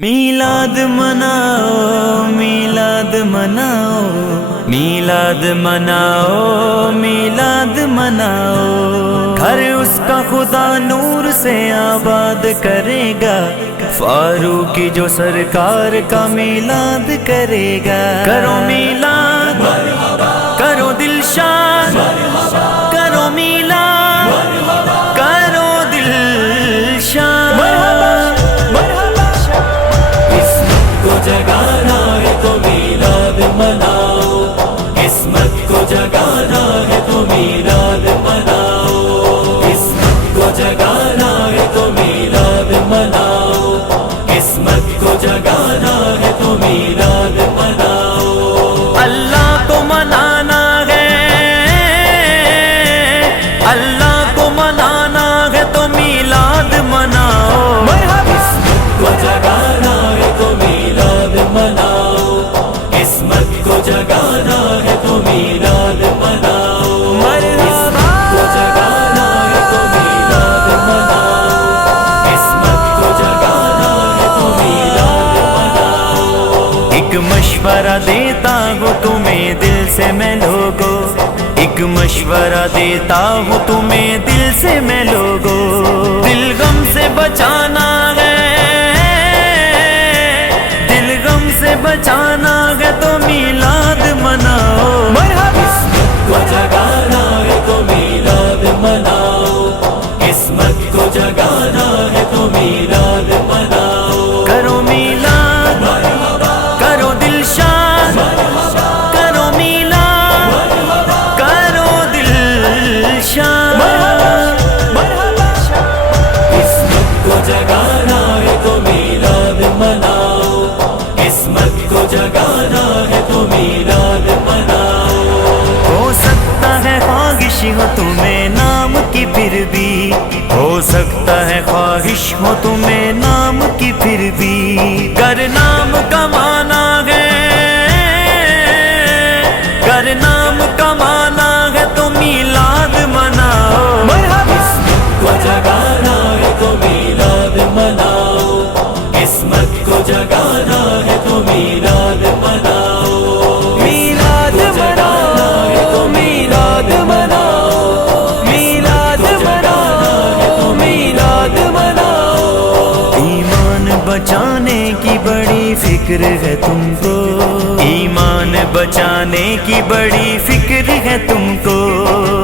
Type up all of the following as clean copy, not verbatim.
میلاد مناؤ میلاد مناؤ میلاد مناؤ میلاد مناؤ، گھر اس کا خدا نور سے آباد کرے گا، فاروقی جو سرکار کا میلاد کرے گا۔ کرو میلاد کرو دل شاد، کرو میلاد کرو دل شاد۔ جگانا ہے تو میلاد مناؤ، قسمت کو جگانا ہے تو میلاد مناؤ، قسمت کو جگانا ہے تو میلاد مناؤ، قسمت کو جگانا ہے تو میلاد مناؤ۔ اللہ کو منانا ہے، اللہ کو منانا ہے تو میلاد مناؤ۔ قسمت کو جگانا ہے تو میلاد مناؤ، قسمت کو جگانا ہے تو میلاد مناؤ، قسمت کو جگانا ہے تو میلاد مناؤ، قسمت کو جگانا ہے تو میلاد مناؤ۔ ایک مشورہ دیتا ہوں تمہیں دل سے میں لوگو، ایک مشورہ دیتا ہوں تمہیں دل سے میں لوگو، دل غم سے بچانا ہے، دل غم سے بچانا ہے تو میلاد مناؤ۔ قسمت کو جگانا ہے تو میلاد مناؤ، قسمت کو جگانا ہے تو میلاد مناؤ۔ کرو میلاد کرو دل شاد، کرو میلاد کرو دل شاد۔ قسمت کو جگانا ہے تو میلاد مناؤ، قسمت کو جگانا ہے تو میلاد مناؤ۔ ہو سکتا ہے خواہش ہو تمہیں نام کی پھر بھی، ہو سکتا ہے خواہش ہو تمہیں نام کی پھر بھی، گر نام کمانا ہے، گر نام کمانا ہے تو میلاد مناؤ۔ قسمت کو جگانا ہے تو میلاد مناؤ، قسمت کو جگانا ہے تو میلاد مناؤ، میلاد مناؤ میلاد مناؤ میلاد مناؤ میلاد مناؤ۔ ایمان بچانے کی بڑی فکر ہے تم کو، ایمان بچانے کی بڑی فکر ہے تم کو،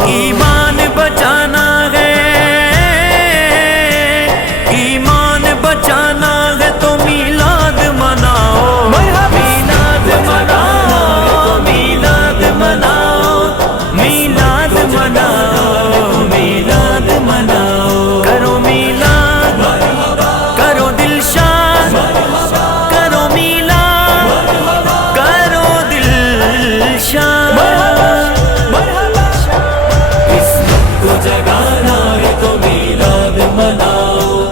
ایمان بچانا ہے، ایمان بچانا ہے تو میلاد مناؤ۔ میلاد مناؤ میلاد مناؤ میلاد مناؤ میلاد مناؤ۔ کرو میلاد کرو دل شاد، کرو میلاد کرو دل شاد۔ قسمت کو جگانا ہے تو میلاد مناؤ،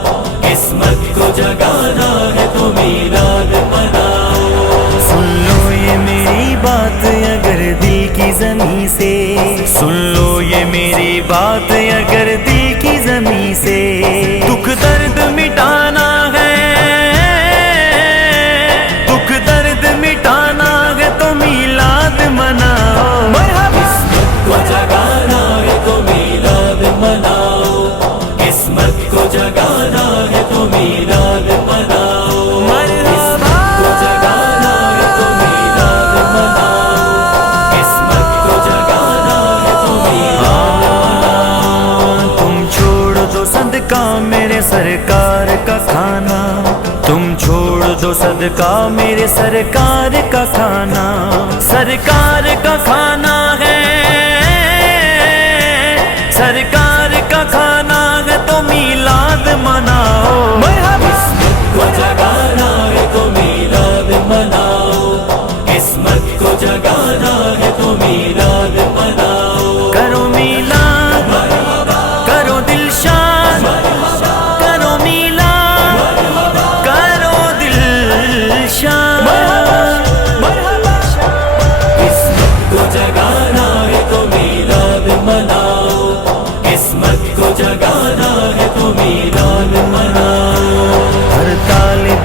قسمت کو جگانا ہے تو میلاد مناؤ۔ سن لو یہ میری بات اگر دل کی زمین سے، سن لو یہ میری بات اگر دل کی زمین سے، دکھ درد مٹانا ہے، دکھ درد مٹانا ہے تو میلاد مناؤ۔ قسمت کو جگانا ہے تو میلاد مناؤ، قسمت کو جگانا ہے تو میلاد مناؤ، قسمت کو جگانا ہے تو میلاد مناؤ، قسمت کو جگانا ہے تو میلاد مناؤ۔ تم چھوڑ دو صدقہ میرے سرکار کا کھانا، تم چھوڑ دو صدقہ میرے سرکار کا کھانا، سرکار کا کھانا ہے، سرکار کا کھانا ہے تو میلاد مناؤ۔ قسمت کو جگانا ہے تو میلاد مناؤ، قسمت کو جگانا ہے تو میلاد مناؤ۔ کرو میلاد کرو دل شاد، کرو میلاد کرو دل شاد۔ قسمت کو جگانا ہے تو میلاد مناؤ، قسمت کو جگانا ہے تو میلاد مناؤ۔ ہر طالب